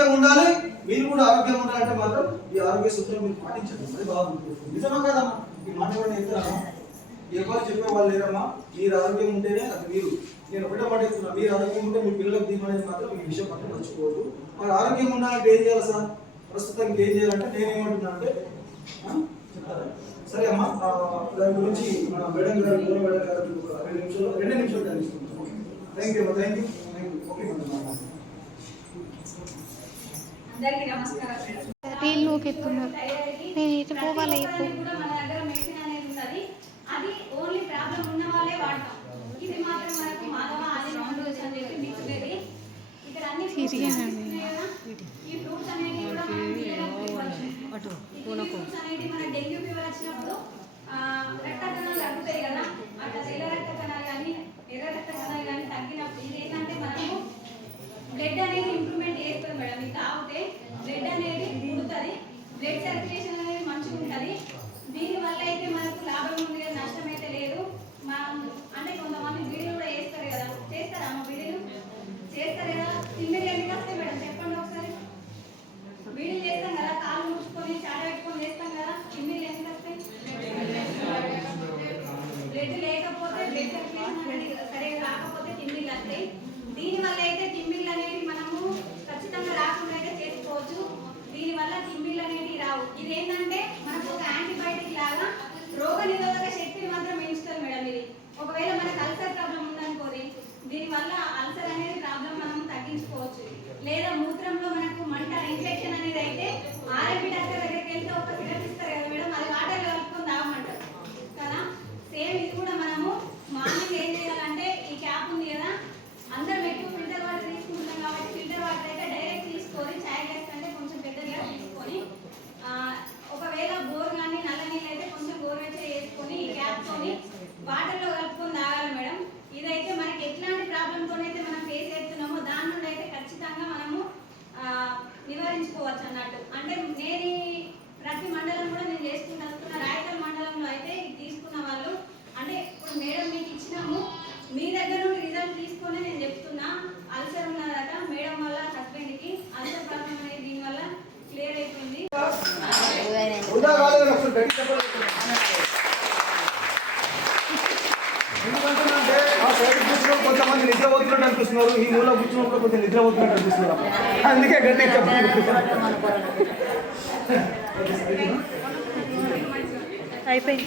ఆరోగ్యంగా ఉండాలి, మీరు కూడా ఆరోగ్యంగా ఉండాలంటే మాత్రం ఈ ఆరోగ్య సూత్రం మీరు పాటించండి. అది బాగుంటుంది. నిజమా కదమ్మా? ఈ మాట కూడా చెప్తారమ్మా, ఎవరు చెప్పే వాళ్ళు లేరమ్మా. మీరు ఆరోగ్యం ఉంటేనే అది మీరు. నేను ఒకటే మాట చెప్తున్నా, మీరు ఆరోగ్యం ఉంటే మీ పిల్లలకు దీమనేది మాత్రం ఈ విషయం పట్ల మర్చిపోవద్దు. మరి ఆరోగ్యం ఉండాలంటే ఏం చేయాలి సార్? ప్రస్తుతానికి ఏం చేయాలంటే నేనేమంటున్నా అంటే చెప్తారా? సరే అమ్మా, దాని గురించి మన మేడం గారు మేడం గారు 2 నిమిషాలు టైం ఇస్తున్నాం. Thank you. Okay madam. అందరికీ నమస్కారం. నేను ఇటు పోవాలి. మన దగ్గర మెడిసిన్ అనేది ఉన్నది, అది ఓన్లీ ప్రాబ్లం ఉన్న వాళ్ళే వాడతాం. ఇది మాత్రం మనకు మాధవ అని నాన్-వెజ్ అని చెప్పి మిక్స్ బెర్రీ. ఇక్కడ అన్ని ఈ ఫ్రూట్స్ అనేవి కూడా మనం ఫ్రూట్స్ అనేది మన డెంగ్యూ ఫీవర్ వచ్చినప్పుడు రక్త కణాలు తగ్గుతాయి కదా, అట్లా తెల్ల రక్త కణాలు కానీ ఎర్ర రక్త కణాలు కానీ తగ్గినప్పుడు ఇది ఏంటంటే మనము బ్లడ్ అనేది ఇంప్రూవ్మెంట్ చేస్తుంది మేడం. ఇది తాగితే బ్లడ్ అనేది పుడుతుంది, బ్లడ్ సర్క్యులేషన్ అనేది మంచిగా ఉంటుంది. దీనివల్ల అయితే మనకు లాభం ఉంది కదా, నష్టం అయితే లేదు. అంటే కొంతమంది బీడీలు కూడా చేస్తారు కదా, చేస్తారా అమ్మ? బీడీలు చేస్తారు కదా, తిమ్మిళ్ళు ఎందుకు వస్తాయి మేడం చెప్పండి ఒకసారి. బీడీలు చేస్తాం కదా, కాలు ముడుచుకొని చాట పెట్టుకొని చేస్తాం కదా, తిమ్మిళ్ళు ఎందుకు వస్తాయి? బ్లడ్ లేకపోతే బ్లడ్ సర్క్యులేషన్ అనేది సరిగా రాకపోతే తిమ్మిళ్ళు వస్తాయి. దీనివల్ల అయితే తిమ్మిళ్ళు అనేది మనము ఖచ్చితంగా రాకుండా అయితే చేసుకోవచ్చు. దీనివల్ల తిమ్మిళ్ళు అనేవి రావు. ఇదేంటంటే మనకు ఒక యాంటీబయాటిక్ లాగా రోగ నిరోధక శక్తిని మాత్రం పెంచుతుంది మేడం. ఇది ఒకవేళ మనకు అల్సర్ ప్రాబ్లం ఉందనుకోండి, దీనివల్ల అల్సర్ అనేది ప్రాబ్లం మనం తగ్గించుకోవచ్చు. లేదా మూత్రంలో మనకు మంట ఇన్ఫెక్షన్ అనేది అయితే ఆర్ఎంపీ డాక్టర్ దగ్గరికి వెళ్తే ఒక సిరప్ ఇస్తారు కదా మేడం, అది వాటర్లో కలుపుకొని తాగమంటారు కదా. సేమ్ ఇది కూడా మనము మార్నింగ్ ఏం చేయాలంటే, ఈ క్యాప్ ఉంది కదా, అందరం ఎక్కువ ఫిల్టర్ వాటర్ తీసుకుంటాం కాబట్టి ఫిల్టర్ వాటర్ అయితే డైరెక్ట్ తీసుకొని చాయ్ గ్లాస్ కంటే కొంచెం పెద్దగా తీసుకొని, ఒకవేళ బోర్ కానీ నల్ల నీళ్ళు అయితే కొంచెం గోరువెచ్చగా వేసుకొని ఈ క్యాప్తోని వాటర్లో కలుపుకొని తాగాలి మేడం. ఇదైతే మనకి ఎట్లాంటి ప్రాబ్లంతోనైతే మనం ఫేస్ చేస్తున్నామో దాని నుండి అయితే ఖచ్చితంగా మనము నివారించుకోవచ్చు అన్నట్టు. అంటే నేను ప్రతి మండలం కూడా నేను చేసుకుంటూ వస్తున్నా. రాయకల్ మండలంలో అయితే తీసుకున్న వాళ్ళు అంటే ఇప్పుడు మేడం మీకు ఇచ్చినాము, మీ దగ్గర నుండి రిజల్ట్ తీసుకొని నేను చెప్తున్నా. అల్సర్ ఉన్నదట మేడం వల్ల హస్బెండ్కి అల్సర్ ప్రాబ్లం అనేది దీనివల్ల క్లియర్ అయిపోయింది. కొంతమంది నిద్రపోతున్నట్టు అనిపిస్తున్నారు, ఈ మూల కూర్చున్నప్పుడు కొంచెం నిద్రపోతున్నట్టు అనిపిస్తున్నారు. అందుకే గట్టి అయిపోయింది.